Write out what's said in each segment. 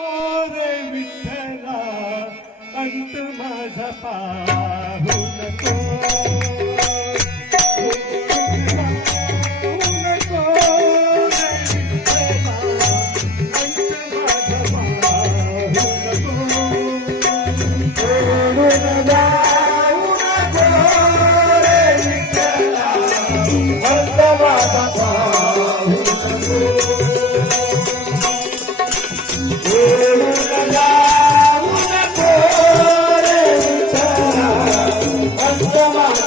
रे विठ्ठला अंत माझा पाहू नको, पाहू नको रे विठ्ठला अंत माझा पाहू नको, सोडून जाऊ नको रे विठ्ठला अंत माझा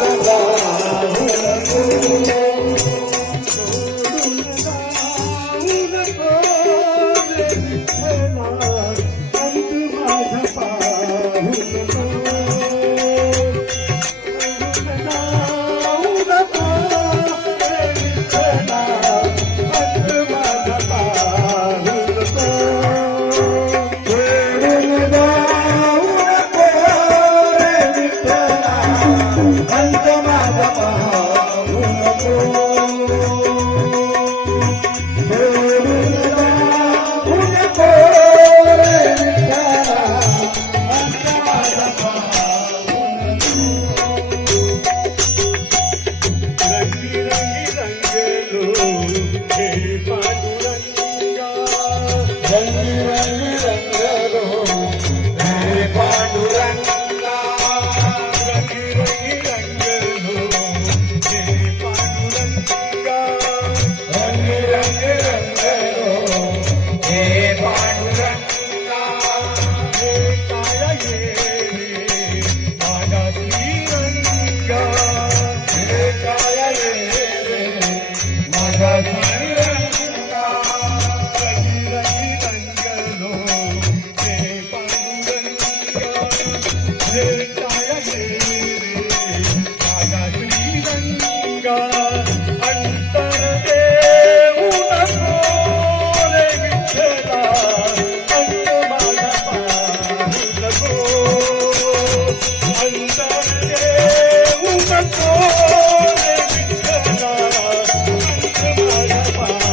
पाहू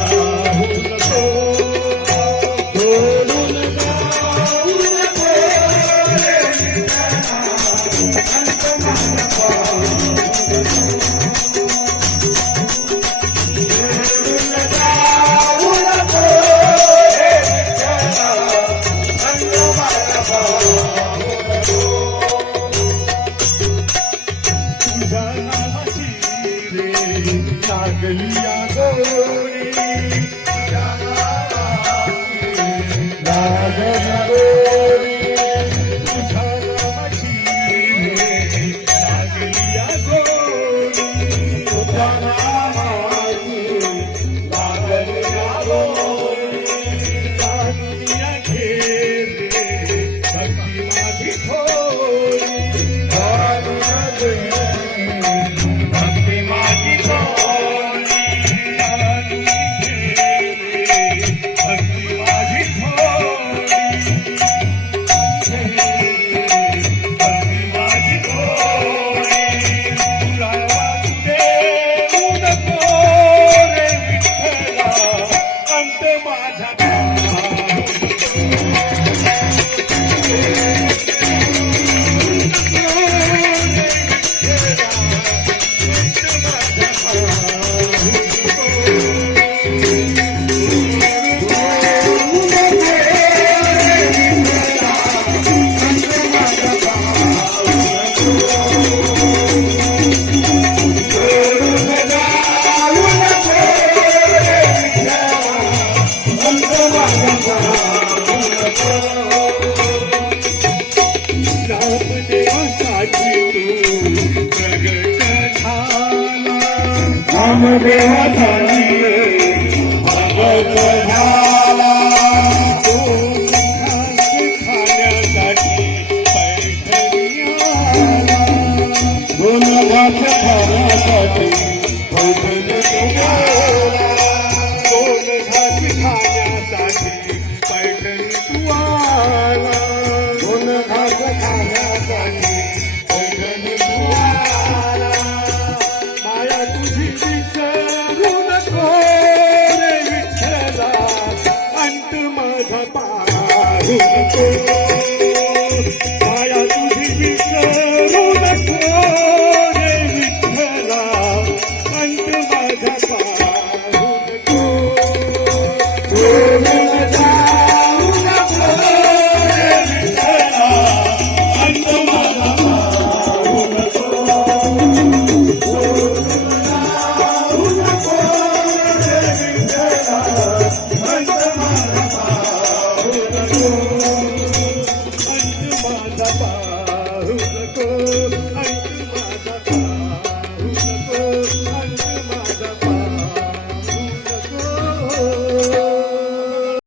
नको. लागलिया गोरी लागना गोरी तुझ्या नामाची लागलिया गोरी तुझ्या नामाची लागलिया गोरी लागलिया घेरे भक्ती माझी थोरी लागलिया घेरे भक्ती माझी थोरी. देवा भगत झाला तो खाण्यासाठी पैठणी आला, दोन घास खाण्यासाठी पैठणी आला, दोन घास खाण्यासाठी पैठणी तू आला, दोन घास खाण्यासाठी पैठणी तू आला. माया तुझी विसरू नको रे विठ्ठला अंत माझा पाहू नको माया तुझी विसरू नको रे विठ्ठला अंत माझा पाहू नको सोडून जाऊ नको रे विठ्ठला अंत माझा पाहू नको सोडून जाऊ नको रे विठ्ठला अंत माझा पाहू नको अंत माझा पाहू नको अंत माझा पाहू